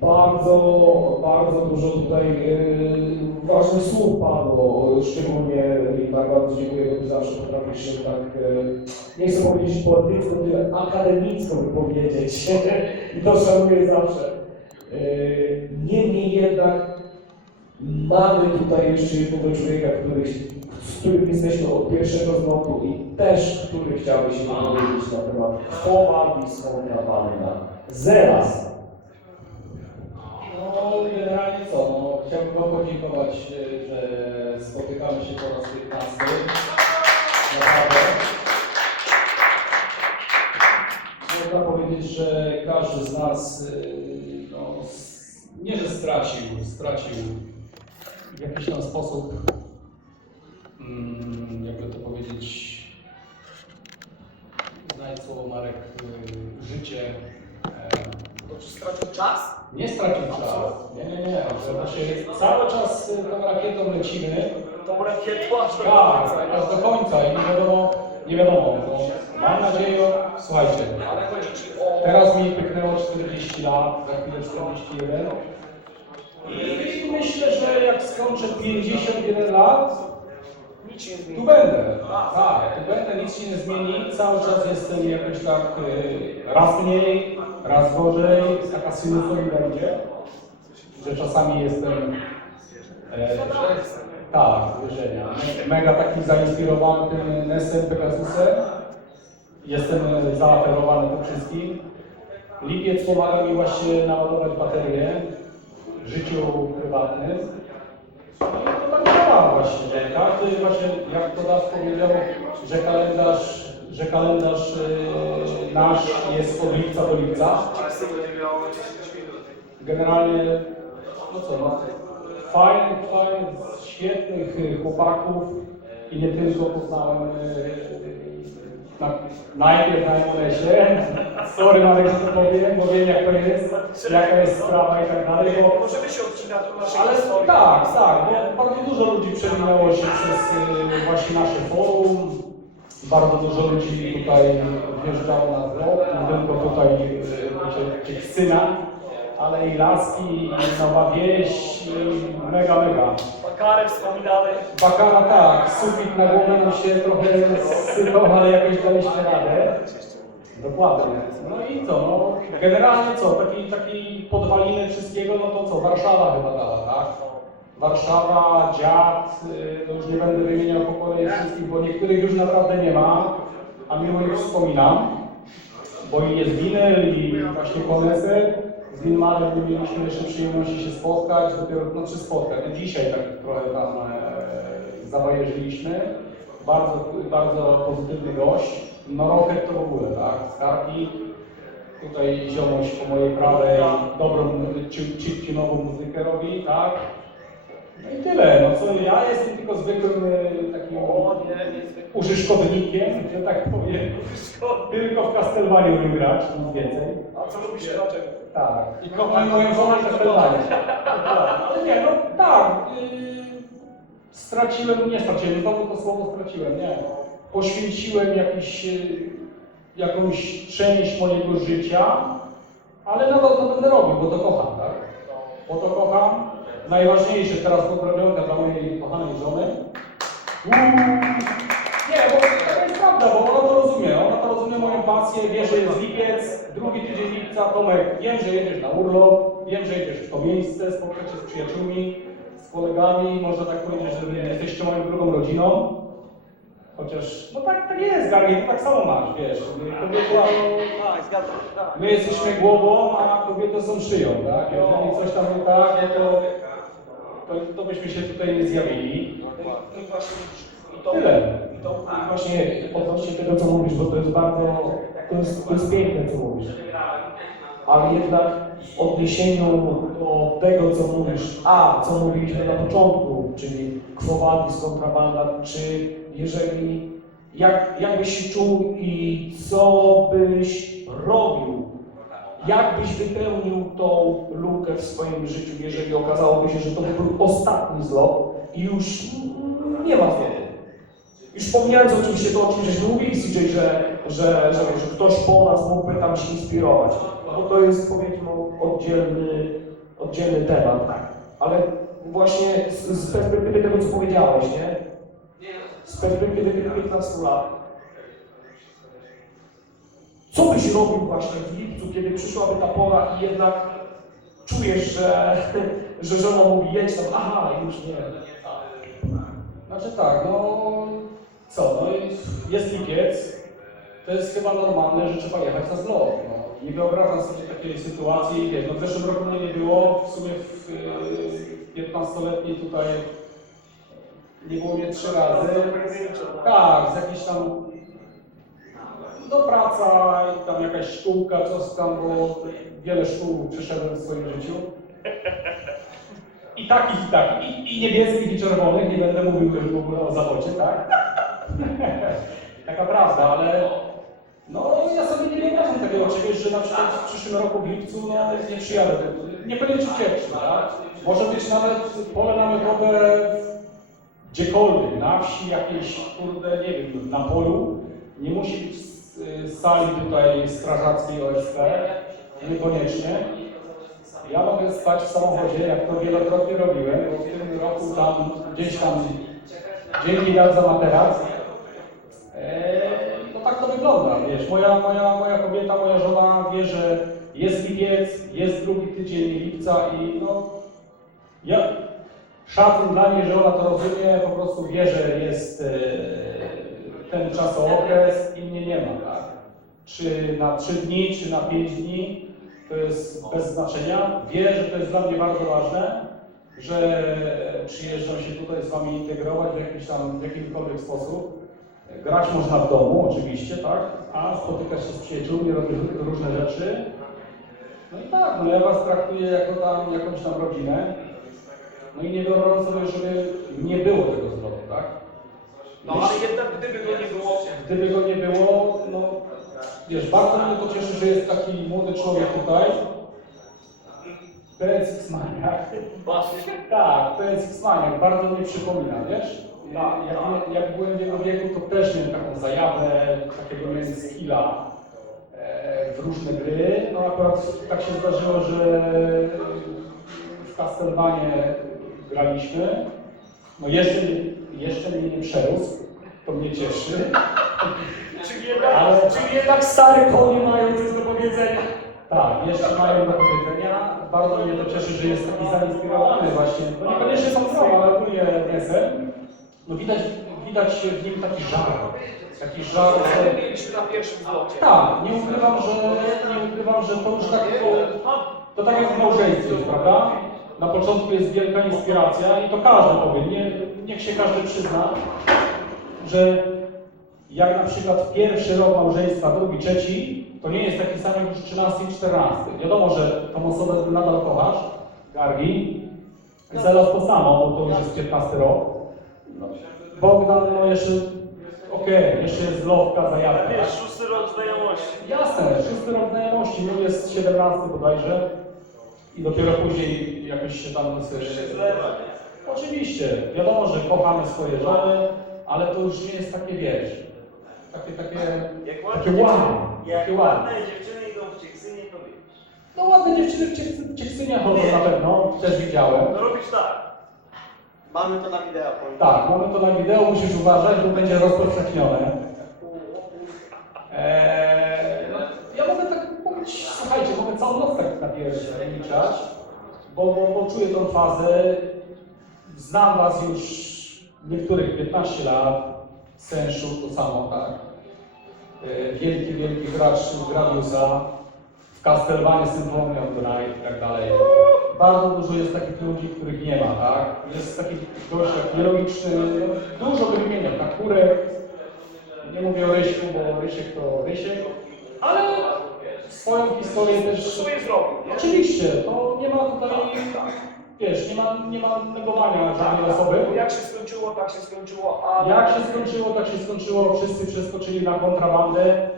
Bardzo, bardzo dużo tutaj yy, ważnych słów padło, szczególnie Limar, bardzo dziękuję, bo zawsze potrafisz się tak, yy, nie chcę powiedzieć poetycko, tyle akademicko wypowiedzieć i to szanuję zawsze. Yy, Niemniej jednak mamy tutaj jeszcze jednego człowieka, który, z którym jesteśmy od pierwszego zlotu i też, który chciałby się wypowiedzieć na temat Chowa Wisłą Banda. Zeraz. No generalnie co, no, chciałbym Wam podziękować, e, że spotykamy się po raz 15. Naprawdę. Można powiedzieć, że każdy z nas e, no, nie że stracił, stracił w jakiś tam sposób, rakietą lecimy. Rakietą aż do Tak, końca. aż do końca i nie wiadomo, nie wiadomo. No, mam nadzieję, słuchajcie, Ale chodzi ci o... teraz mi pyknęło 40 lat, za chwilę 41. I myślę, że jak skończę 51 lat, Nic się nie tu będę. Tak, tu będę, nic się nie zmieni. Cały czas jestem jakoś tak y, raz mniej, raz gorzej. Taka sinusoida idzie, że czasami jestem e, tak, zwierzenia. Mega taki zainspirowany tym Nesem Pegasusem. Jestem zaaferowany po wszystkim. Lipiec pomaga mi właśnie naładować baterię w życiu prywatnym. No i to tak działa właśnie, że każdy właśnie, jak to raz powiedział, że kalendarz, że kalendarz e, nasz jest od lipca do lipca. Generalnie, no co, no, fajnych, fajnych, świetnych y, chłopaków i nie tylko poznałem na, najpierw na Emonesie. Sorry Marek, to powiem, bo wiem jak to jest, jaka jest sprawa i tak dalej, bo Możemy się odcinać od naszej ale historii. tak, tak, bo bardzo dużo ludzi przewinęło się przez właśnie nasze forum. Bardzo dużo ludzi tutaj wjeżdżało na vlog, nie tylko tutaj wiecie, tych syna, ale i laski, i nowa wieś, mega, mega. Bakarę wspominamy. Bakara tak, sufit na głowę nam się trochę sypał, ale jakoś daliśmy radę. Dokładnie. No i co, no, generalnie co, taki, taki podwaliny wszystkiego, no to co, Warszawa chyba dała, tak? Warszawa, dziad, to już nie będę wymieniał po kolei wszystkich, bo niektórych już naprawdę nie ma, a miło ich wspominam, bo i jest winyl i właśnie koneser. Z nie mieliśmy jeszcze przyjemności się spotkać, dopiero, znaczy spotkać, no dzisiaj tak trochę tam e, zabajerzyliśmy. Bardzo, bardzo pozytywny gość. No Rocket to w ogóle, tak? Skarki. Tutaj ziomuś po mojej prawej dobrą, chiptunową muzykę robi, tak? No i tyle, no co ja jestem tylko zwykłym e, O nie, użyszkownikiem, że tak powiem. Tylko w Castlevanii umiem grać, nic więcej. A co lubisz dlaczego? Tak. I kocham moją żonę Castlevania. Ale nie, no tak. Yy, straciłem, nie straciłem, znowu to słowo straciłem, nie. Poświęciłem jakiś, yy, jakąś część mojego życia, ale nadal to będę robił, bo to kocham, tak? Bo to kocham. Najważniejsze teraz pozdrowionka dla mojej kochanej żony. Nie, bo to jest prawda, bo ona to rozumie. Ona to rozumie moją pasję, wie, że jest lipiec, drugi tydzień lipca, Tomek, wiem, że jedziesz na urlop, wiem, że jedziesz w to miejsce, spotkać się z przyjaciółmi, z kolegami, można tak powiedzieć, że jesteście moją drugą rodziną. Chociaż, no tak, tak jest, Gary, ty tak samo masz, wiesz. Kobieta, Tak, my jesteśmy głową, a kobiety są szyją, tak? Jeżeli coś tam nie tak, no to, to, to byśmy się tutaj nie zjawili. I to, Tyle. i to, właśnie odnośnie tego, co mówisz, bo to jest bardzo, to jest, to jest piękne, co mówisz. Ale jednak w odniesieniu do tego, co mówisz, a co mówiliśmy na początku, czyli Quo kontrabanda, czy jeżeli, jak, jak byś się czuł i co byś robił, jak byś wypełnił tą lukę w swoim życiu, jeżeli okazałoby się, że to był ostatni zlot i już nie ma zlotu. Już pomijając oczywiście to, o czym żeśmy mówili, CJ, że, że, że, ktoś po nas mógłby tam się inspirować, bo to jest powiedzmy oddzielny oddzielny temat, tak. Ale właśnie z, z perspektywy tego, co powiedziałeś, nie? Z perspektywy tych 15 lat. Co byś robił właśnie w lipcu, kiedy przyszłaby ta pora i jednak czujesz, że, że żona mówi jedź tam, aha, już nie. Znaczy tak, no co, no jest lipiec, to jest chyba normalne, że trzeba jechać na zlot. No. Nie wyobrażam sobie takiej sytuacji, wiesz, no w zeszłym roku mnie nie było, w sumie w yy, 15-letniej tutaj nie było mnie trzy razy. Tak, z jakiejś tam no praca i tam jakaś szkółka, coś tam, bo wiele szkół przeszedłem w swoim życiu. I takich, i takich, i, i niebieskich, i czerwonych, nie będę mówił już w ogóle o zawodzie, tak? Taka prawda, ale no ja sobie nie wyobrażam takiego czegoś, że na przykład w przyszłym roku w lipcu no, nie przyjadę, nie będzie pierwszy, tak? Może być nawet pole namiotowe gdziekolwiek, na wsi jakiejś, kurde, nie wiem, na polu. Nie musi być z, z sali tutaj strażackiej OSP, niekoniecznie. Ja mogę spać w samochodzie, jak to wielokrotnie robiłem, bo w tym roku tam gdzieś tam dzięki dam za materac. Eee, no tak to wygląda, wiesz, moja, moja, moja kobieta, moja żona wie, że jest lipiec, jest drugi tydzień lipca i no, ja szacun dla niej, że ona to rozumie, po prostu wie, że jest e, ten czasookres i mnie nie ma, tak? Czy na 3 dni, czy na 5 dni, to jest bez znaczenia. Wie, że to jest dla mnie bardzo ważne, że przyjeżdżam się tutaj z Wami integrować w jakiś tam, w jakimkolwiek sposób. Grać można w domu, oczywiście, tak? A spotykać się z przyjaciółmi, robić różne rzeczy. No i tak, no ja Was traktuję jako tam, jakąś tam rodzinę. No i nie wyobrażam sobie, żeby nie było tego zlotu, tak? No ale jednak gdyby go nie było, Gdyby go nie było, no wiesz, bardzo mnie to cieszy, że jest taki młody człowiek tutaj. Maniak. właśnie, Tak, PSX Maniak, bardzo mnie przypomina, wiesz? Ja, jak, jak byłem w jego wieku, to też miałem taką zajawę, takiego miałem skilla e, w różne gry. No akurat tak się zdarzyło, że w Castlevanie graliśmy. No jeszcze, jeszcze mnie nie przerósł, to mnie cieszy. Czyli jednak, Ale- czyli jednak stare konie mają coś do powiedzenia. Tak, jeszcze mają do powiedzenia. Bardzo mnie to cieszy, że jest taki zainspirowany właśnie. No niekoniecznie są pro, ale ogólnie desem. No widać, widać w nim taki żar. Taki żar. że- mieliśmy na pierwszym zlocie. Tak, nie ukrywam, że nie ukrywam, że to już tak to, to tak jak w małżeństwie, prawda? Na początku jest wielka inspiracja i to każdy powie, nie, niech się każdy przyzna, że jak na przykład pierwszy rok małżeństwa, drugi, trzeci, to nie jest taki sam jak już 13 i 14. Wiadomo, że tą osobę nadal kochasz, Gargi, Zelos to samo, bo to już jest 15 rok. No, Bogdan, no jeszcze, okej, jeszcze jest lowka, zajawka. tak? Wiesz, szósty rok znajomości. Jasne, szósty rok znajomości, mój jest 17 bodajże i dopiero później jakoś się tam... zlewa, Oczywiście, wiadomo, że kochamy swoje żony, ale to już nie jest takie, wiesz, takie, takie, Jak takie ładne jak takie ładne. ładne dziewczyny idą w Cieksynie, to wiesz. No ładne dziewczyny w Ciech- Ciechcynie chodzą na pewno, też widziałem. No robisz tak. Mamy to na wideo, powiem. Tak, mamy to na wideo, musisz uważać, bo będzie rozpowszechnione. Eee, ja mogę tak mówić, słuchajcie, mogę całą noc tak napierniczać, bo, bo, bo czuję tą fazę. Znam was już niektórych 15 lat, Senszu to samo, tak. Eee, wielki, wielki gracz Gradiusa, w Castlevania Symphony of the Night i tak dalej. Bardzo dużo jest takich ludzi, których nie ma, tak? Jest takich gości jak Nielogiczny, no, dużo wymieniam, tak? Kurek, nie mówię o Rysiu, bo Rysiek to Rysiek, ale swoją historię też... Swoje zrobił, nie? Oczywiście, to nie ma tutaj, wiesz, nie ma, nie ma negowania żadnej osoby. Bo jak się skończyło, tak się skończyło, ale... Jak się skończyło, tak się skończyło, wszyscy przeskoczyli na kontrabandę,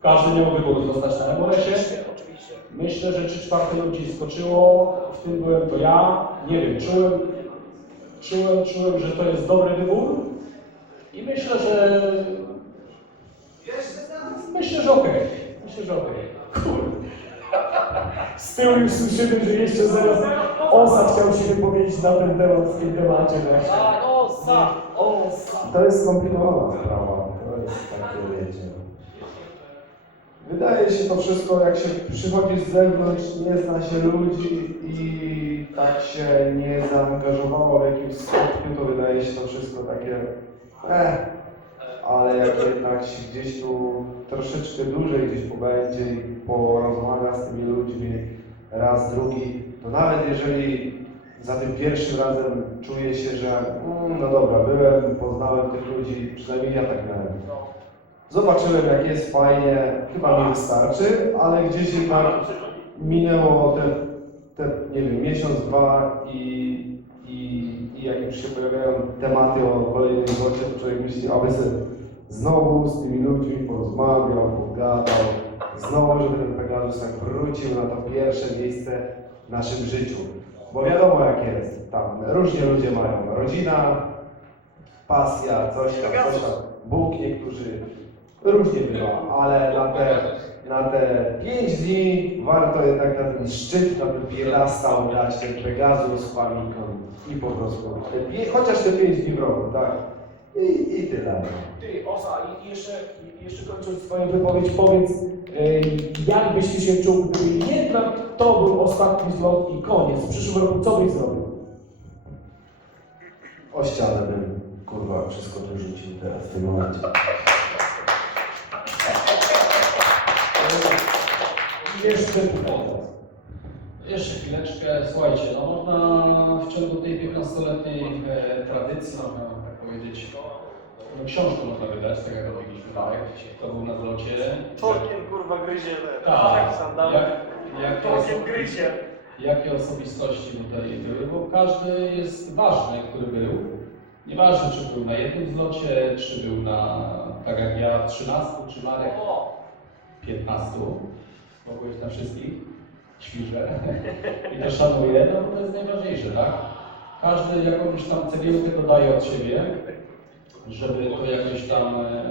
każdy miał wybór zostać na Emoresie. Oczywiście, oczywiście. Myślę, że trzy czwarte ludzi skoczyło, w tym byłem to ja. Nie wiem, czułem, czułem, czułem, że to jest dobry wybór i myślę, że myślę, że okej. Myślę, że okej. Kurde. Z tyłu już słyszymy, że jeszcze zaraz Osa chciał się wypowiedzieć na ten temat w tym temacie właśnie. Tak, osa, osa. To jest skomplikowana sprawa. To jest takie, wiecie. Wydaje się to wszystko, jak się przychodzi z zewnątrz, nie zna się ludzi i tak się nie zaangażowało w jakimś stopniu, to wydaje się to wszystko takie eh. Ale jak jednak gdzieś tu troszeczkę dłużej gdzieś pobędzie i porozmawia z tymi ludźmi raz, drugi, to nawet jeżeli za tym pierwszym razem czuje się, że mm, no dobra, byłem, poznałem tych ludzi, przynajmniej ja tak miałem. Zobaczyłem jak jest fajnie, chyba mi wystarczy, ale gdzieś jednak minęło te, te nie wiem, miesiąc, dwa i, i, jak już się pojawiają tematy o kolejnej godzie, to człowiek myśli, aby sobie znowu z tymi ludźmi porozmawiał, pogadał, znowu, żeby ten Pegasus tak wrócił na to pierwsze miejsce w naszym życiu. Bo wiadomo jak jest, tam różnie ludzie mają, rodzina, pasja, coś tam, coś tam, Bóg niektórzy, różnie bywa, ale na te, na te pięć dni warto jednak na ten szczyt, na ten piedestał dać ten Pegasus, Famicom i po prostu, chociaż te pięć dni w roku, tak, i, i tyle. Ty, Osa, i jeszcze, jeszcze kończąc swoją wypowiedź, powiedz, e, jak byś się czuł, gdyby jednak to był ostatni zlot i koniec. W przyszłym roku co byś zrobił? O ścianę bym, kurwa, wszystko wyrzucił teraz w tym momencie. I jeszcze. Jeszcze chwileczkę, słuchajcie, no można w ciągu tej 15-letniej e, tradycji, tak powiedzieć, no książkę można wydać, tak jak robiliśmy, tak, to był na zlocie. Torkiem kurwa gryzie we- Tak, sandały. jak, gryzie. jakie osobistości tutaj były, bo każdy jest ważny, który był. Nieważne, czy był na jednym zlocie, czy był na, tak jak ja, 13, czy Marek O, 15, bo byłeś na wszystkich, ćwiczę i to szanuję, no bo to jest najważniejsze, tak? Każdy jakąś tam cegiełkę dodaje od siebie, żeby to jakoś tam e,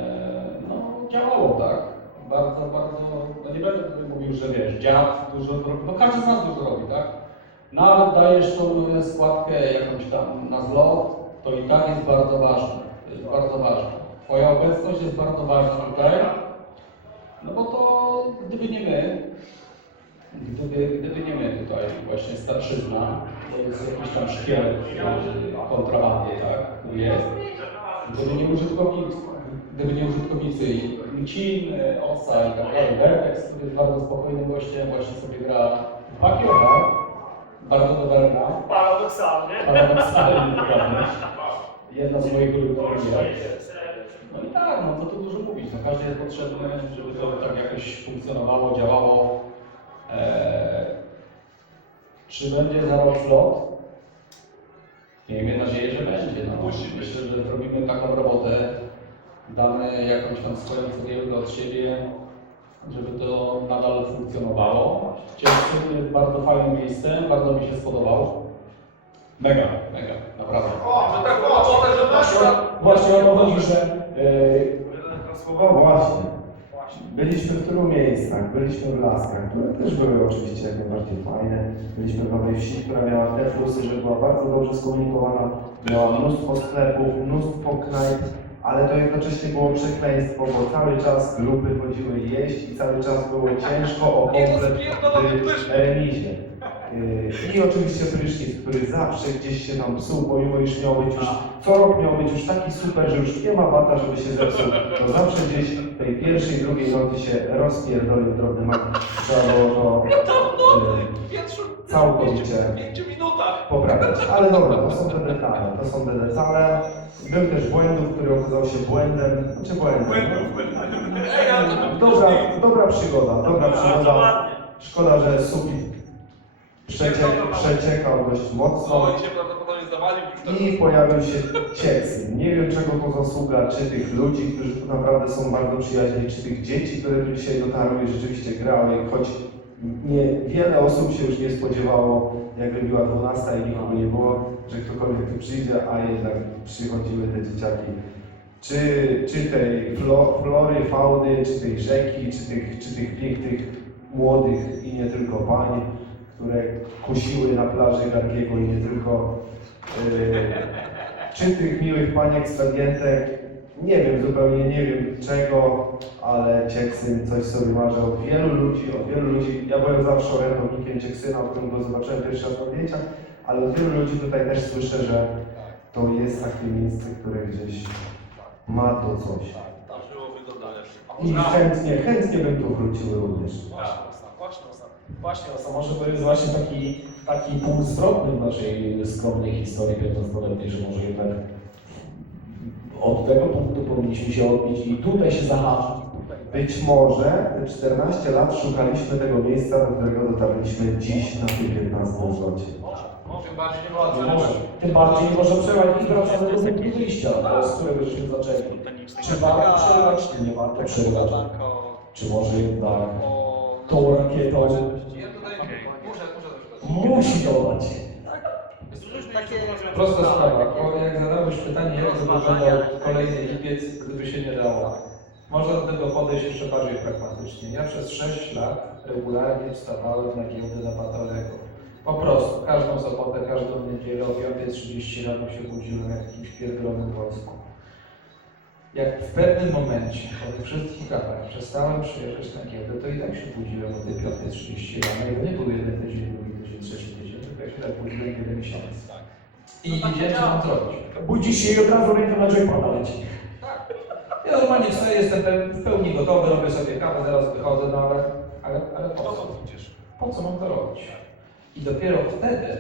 no, działało, tak? Bardzo, bardzo, no nie będę tutaj mówił, że wiesz, dziad dużo robi, no każdy z nas dużo robi, tak? Nawet dajesz tą e, składkę jakąś tam na zlot, to i tak jest bardzo ważne, to jest bardzo ważne. Twoja obecność jest bardzo ważna tutaj, no bo to gdyby nie my, gdyby, gdyby nie my tutaj właśnie starszyzna, to jest jakiś tam szkielet kontrabandy, tak, jest. Gdyby nie użytkownicy, gdyby nie użytkownicy Mcin, y, Osa i tak dalej, Vertex, który jest bardzo spokojnym gościem, właśnie sobie gra w Bakiocha, bardzo dobra gra, paradoksalnie. paradoksalnie dokładnie. Jedna z moich ulubionych. No i tak, no co tu dużo mówić, no każdy jest potrzebny, żeby to tak jakoś funkcjonowało, działało. Eee, czy będzie za rok flot? Miejmy nadzieję, że będzie. No. Myślę, że zrobimy taką robotę, damy jakąś tam swoją cegiełkę od siebie, żeby to nadal funkcjonowało. Cieszyny jest bardzo fajnym miejscem, bardzo mi się spodobał. Mega, mega, naprawdę. Właśnie, właśnie o to chodzi, że e, Słowo właśnie. Byliśmy w tylu miejscach, byliśmy w Laskach, które też były oczywiście jak najbardziej fajne. Byliśmy w Nowej Wsi, która miała te plusy, że była bardzo dobrze skomunikowana, miała mnóstwo sklepów, mnóstwo knajp, ale to jednocześnie było przekleństwo, bo cały czas grupy chodziły jeść i cały czas było ciężko o komplet w remizie. Yy, I oczywiście prysznic, który zawsze gdzieś się tam psuł, pomimo iż miał być już, co rok miał być już taki super, że już nie ma bata, żeby się zepsuł. To zawsze gdzieś w tej pierwszej, drugiej nocy się rozpierdolił drobny mak. Trzeba było to yy, całkowicie poprawiać. Ale dobra, to są te detale, to są te detale. Był też błędów, który okazał się błędem, znaczy błędem. no. Dobra, dobra przygoda, dobra przygoda. Szkoda, że sufit przeciek, przeciekał dość mocno No i się prawdopodobnie zawalił już i pojawił się ciec. Nie wiem czego to zasługa, czy tych ludzi, którzy tu naprawdę są bardzo przyjaźni, czy tych dzieci, które tu dzisiaj dotarły i rzeczywiście grały, choć nie, wiele osób się już nie spodziewało, jak wybiła 12 i nikogo nie było, że ktokolwiek tu przyjdzie, a jednak przychodziły te dzieciaki. Czy, czy tej flo, flory, fauny, czy tej rzeki, czy tych, czy tych pięknych młodych i nie tylko pań, które kusiły na plaży Gargiego i nie tylko yy, czy tych miłych pań ekspedientek, nie wiem, zupełnie nie wiem czego, ale Cieksyn coś sobie marzy od wielu ludzi, od wielu ludzi. Ja byłem zawsze orędownikiem Cieksyna, o którym go zobaczyłem pierwszy raz na zdjęciach, ale od wielu ludzi tutaj też słyszę, że to jest takie miejsce, które gdzieś ma to coś. Dalej. I chętnie, chętnie bym tu wrócił również. Właśnie, właśnie, Osa, może to jest właśnie taki, taki punkt zwrotny w naszej skromnej historii 15-letniej, że może jednak od tego punktu powinniśmy się odbić i tutaj się zahaczyć. Być może te 14 lat szukaliśmy tego miejsca, do którego dotarliśmy dziś na tym 15 zlocie. Tym bardziej nie może, tym bardziej nie może przerwać i wracamy do punktu wyjścia, z którego żeśmy zaczęli. Czy warto przerywać, czy nie warto przerywać? Czy może jednak tą rakietą musi dodać? Prosta sprawa, bo jak zadałeś pytanie, jak by wyglądał kolejny lipiec, gdyby się nie dało. Można do tego podejść jeszcze bardziej pragmatycznie. Ja przez 6 lat regularnie wstawałem na giełdę na Patolego. Po prostu, każdą sobotę, każdą niedzielę o 5.30 rano się budziłem jak w jakimś pierdolonym wojsku. Jak w pewnym momencie, po tych wszystkich latach, przestałem przyjeżdżać na giełdę, to i tak się budziłem o tej 5.30 rano. I to nie był jeden tydzień, drugi tydzień, trzeci tydzień, tylko ja się tak budziłem wiele miesięcy. I wiedziałem, co mam zrobić. Budzisz się i od razu ręka na jackpota leci. Ja normalnie wstaję, jestem w pełni gotowy, robię sobie kawę, zaraz wychodzę, no ale, ale, ale po co? Po co mam to robić? I dopiero wtedy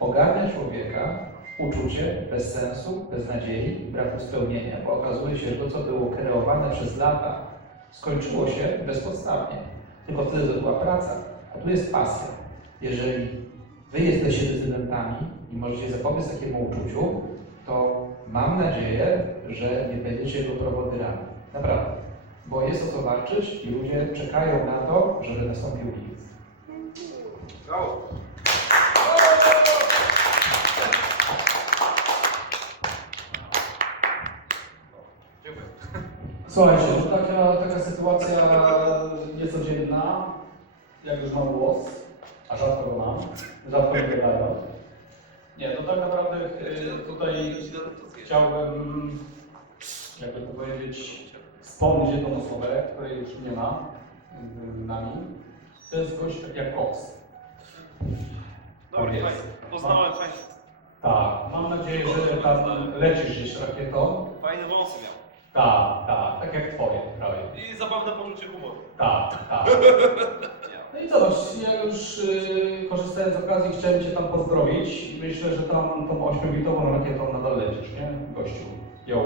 ogarnia człowieka uczucie bez sensu, bez nadziei i braku spełnienia, bo okazuje się, że to, co było kreowane przez lata, skończyło się bezpodstawnie. Tylko wtedy to była praca, a tu jest pasja. Jeżeli Wy jesteście decydentami i możecie zapobiec takiemu uczuciu, to mam nadzieję, że nie będziecie jego prowodyrami. Naprawdę. Bo jest o co walczyć i ludzie czekają na to, żeby nastąpił lipiec. Słuchajcie, no taka, taka sytuacja niecodzienna, jak już mam głos, a rzadko go mam, rzadko mi gadają. Nie, to tak naprawdę y, tutaj chciałbym, jakby to powiedzieć, wspomnieć jedną osobę, której już nie ma y, nami. To jest gość jak Cox. Dobry. Poznałem fajnie. Tak, mam nadzieję, że tam lecisz gdzieś rakietą. Fajne wąsy miał. Tak, tak, tak jak twoje prawie. I zabawne poczucie humoru. Tak, tak. No i zobacz, ja już yy, korzystając z okazji chciałem Cię tam pozdrowić myślę, że tam tą 8-bitową rakietą nadal lecisz, nie? Gościu. Jo.